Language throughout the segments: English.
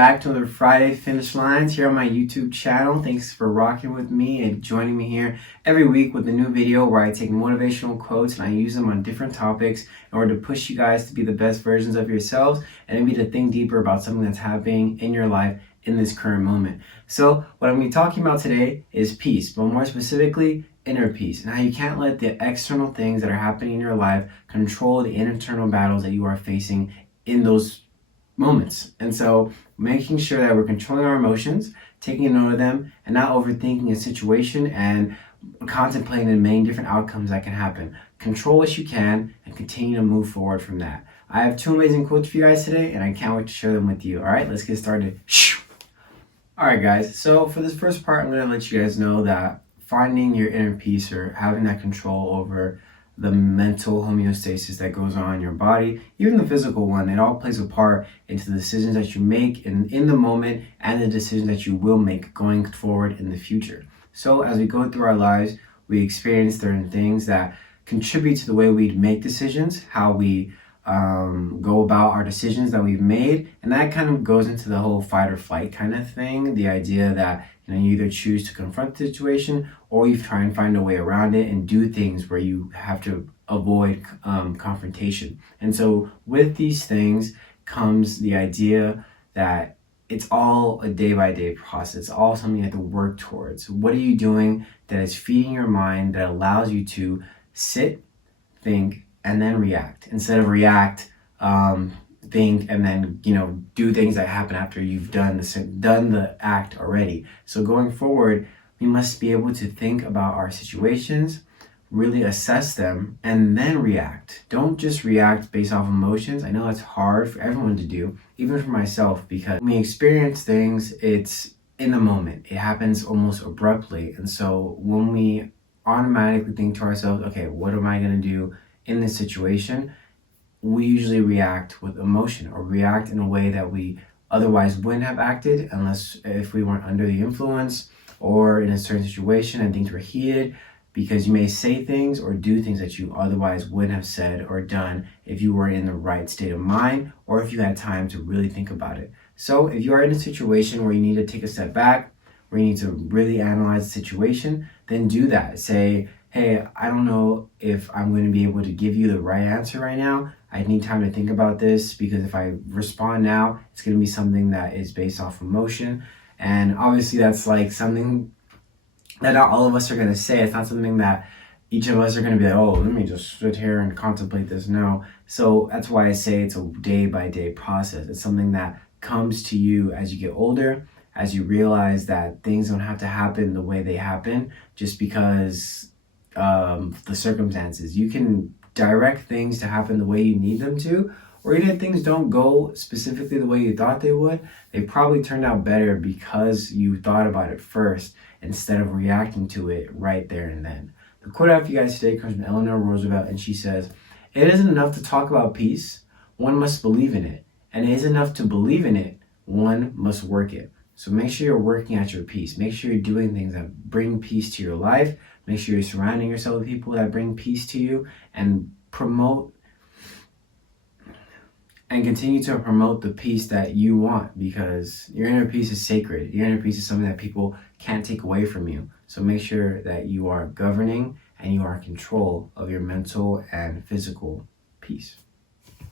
back to another Friday Finish Lines here on my YouTube channel. Thanks for rocking with me and joining me here every week with a new video where I take motivational quotes and I use them on different topics in order to push you guys to be the best versions of yourselves and maybe to think deeper about something that's happening in your life in this current moment. So what I'm going to be talking about today is peace, but more specifically, inner peace, and how you can't let the external things that are happening in your life control the internal battles that you are facing in those moments. And so making sure that we're controlling our emotions, taking note of them, and not overthinking a situation and contemplating the many different outcomes that can happen. Control what you can and continue to move forward from that. I have two amazing quotes for you guys today, and I can't wait to share them with you. All right, let's get started. All right, guys. So for this first part, I'm going to let you guys know that finding your inner peace or having that control over the mental homeostasis that goes on in your body, even the physical one, it all plays a part into the decisions that you make in the moment and the decisions that you will make going forward in the future. So as we go through our lives, we experience certain things that contribute to the way we make decisions, how we go about our decisions that we've made, and that kind of goes into the whole fight or flight kind of thing. The idea that you either choose to confront the situation or you try and find a way around it and do things where you have to avoid confrontation. And so with these things comes the idea that it's all a day-by-day process. It's all something you have to work towards. What are you doing that is feeding your mind, that allows you to sit, think, and then react, instead of react, think, and then do things that happen after you've done the act already. So going forward, we must be able to think about our situations, really assess them, and then react. Don't just react based off emotions. I know that's hard for everyone to do, even for myself, because when we experience things, it's in the moment. It happens almost abruptly. And so when we automatically think to ourselves, okay, what am I going to do in this situation? We usually react with emotion or react in a way that we otherwise wouldn't have acted unless if we weren't under the influence or in a certain situation and things were heated, because you may say things or do things that you otherwise wouldn't have said or done if you were in the right state of mind or if you had time to really think about it. So if you are in a situation where you need to take a step back, where you need to really analyze the situation, then do that. Say, hey, I don't know if I'm going to be able to give you the right answer right now. I need time to think about this, because if I respond now, it's going to be something that is based off emotion. And obviously that's like something that not all of us are going to say. It's not something that each of us are going to be like, oh, let me just sit here and contemplate this. No. So that's why I say it's a day-by-day process. It's something that comes to you as you get older, as you realize that things don't have to happen the way they happen just because the circumstances. You can direct things to happen the way you need them to, or even if things don't go specifically the way you thought they would, they probably turned out better because you thought about it first instead of reacting to it right there and then. The quote I have for you guys today comes from Eleanor Roosevelt, and she says, "It isn't enough to talk about peace, one must believe in it. And it isn't enough to believe in it, one must work it." So make sure you're working at your peace. Make sure you're doing things that bring peace to your life. Make sure you're surrounding yourself with people that bring peace to you, and promote and continue to promote the peace that you want, because your inner peace is sacred. Your inner peace is something that people can't take away from you. So make sure that you are governing and you are in control of your mental and physical peace.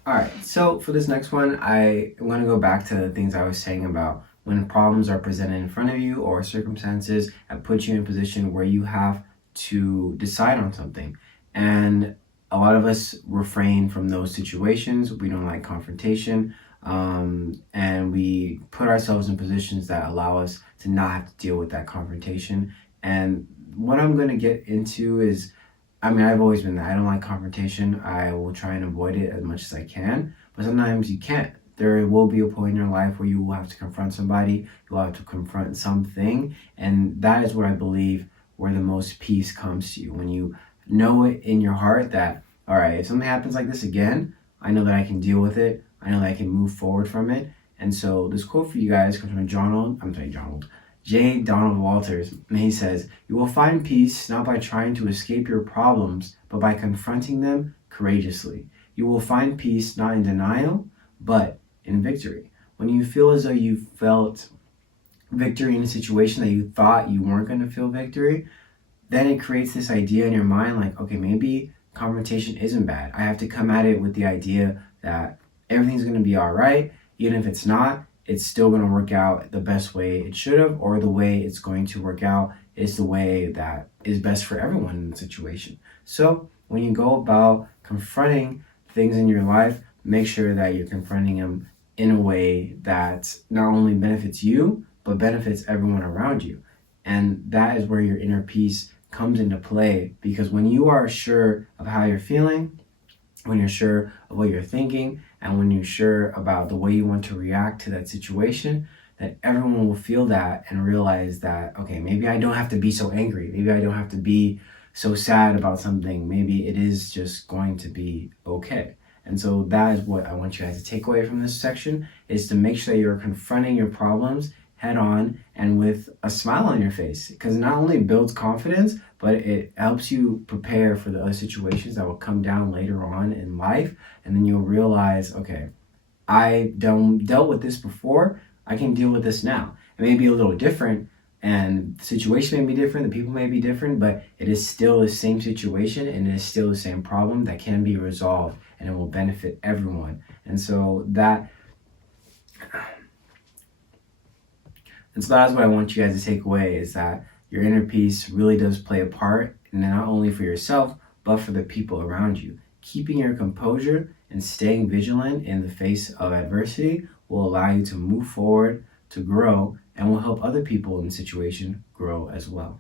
All right, so for this next one, I want to go back to the things I was saying about when problems are presented in front of you or circumstances that put you in a position where you have to decide on something. And a lot of us refrain from those situations. We don't like confrontation, and we put ourselves in positions that allow us to not have to deal with that confrontation. And what I'm going to get into is, I've always been that. I don't like confrontation. I will try and avoid it as much as I can, but sometimes you can't. There will be a point in your life where you will have to confront somebody, you'll have to confront something, and that is what I believe where the most peace comes to you. When you know it in your heart that, all right, if something happens like this again, I know that I can deal with it. I know that I can move forward from it. And so this quote for you guys comes from J. Donald Walters, and he says, "You will find peace not by trying to escape your problems, but by confronting them courageously. You will find peace not in denial, but in victory." when you feel as though you felt victory in a situation that you thought you weren't going to feel victory, then it creates this idea in your mind like, okay, maybe confrontation isn't bad. I have to come at it with the idea that everything's going to be all right. Even if it's not, it's still going to work out the best way it should have, or the way it's going to work out is the way that is best for everyone in the situation. So when you go about confronting things in your life, make sure that you're confronting them in a way that not only benefits you, but benefits everyone around you. And that is where your inner peace comes into play, because when you are sure of how you're feeling, when you're sure of what you're thinking, and when you're sure about the way you want to react to that situation, that everyone will feel that and realize that, okay, maybe I don't have to be so angry. Maybe I don't have to be so sad about something. Maybe it is just going to be okay. And so that is what I want you guys to take away from this section, is to make sure that you're confronting your problems head on and with a smile on your face, because it not only builds confidence, but it helps you prepare for the other situations that will come down later on in life. And then you'll realize, okay, I dealt with this before, I can deal with this now. It may be a little different, and the situation may be different, the people may be different, but it is still the same situation, and it is still the same problem that can be resolved, and it will benefit everyone. And so that's what I want you guys to take away, is that your inner peace really does play a part, and not only for yourself, but for the people around you. Keeping your composure and staying vigilant in the face of adversity will allow you to move forward, to grow, and will help other people in the situation grow as well.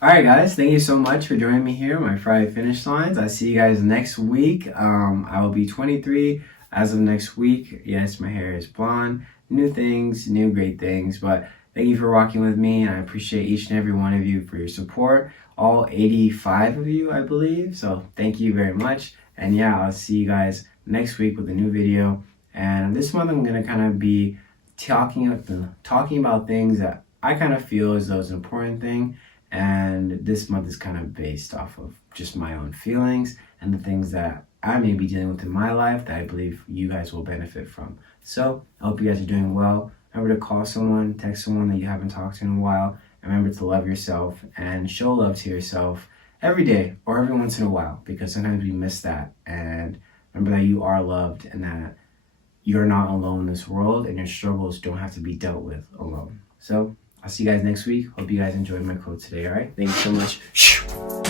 All right, guys, thank you so much for joining me here on my Friday Finish Lines. I'll see you guys next week. I will be 23 as of next week. Yes, my hair is blonde. New things, new great things, but thank you for rocking with me, and I appreciate each and every one of you for your support. All 85 of you, I believe. So thank you very much. And yeah, I'll see you guys next week with a new video. And this month I'm gonna kind of be talking about things that I kind of feel as though is an important thing. And this month is kind of based off of just my own feelings and the things that I may be dealing with in my life that I believe you guys will benefit from. So I hope you guys are doing well. Remember to call someone, text someone that you haven't talked to in a while. And remember to love yourself and show love to yourself every day or every once in a while, because sometimes we miss that. And remember that you are loved and that you're not alone in this world, and your struggles don't have to be dealt with alone. So I'll see you guys next week. Hope you guys enjoyed my quote today, all right? Thank you so much.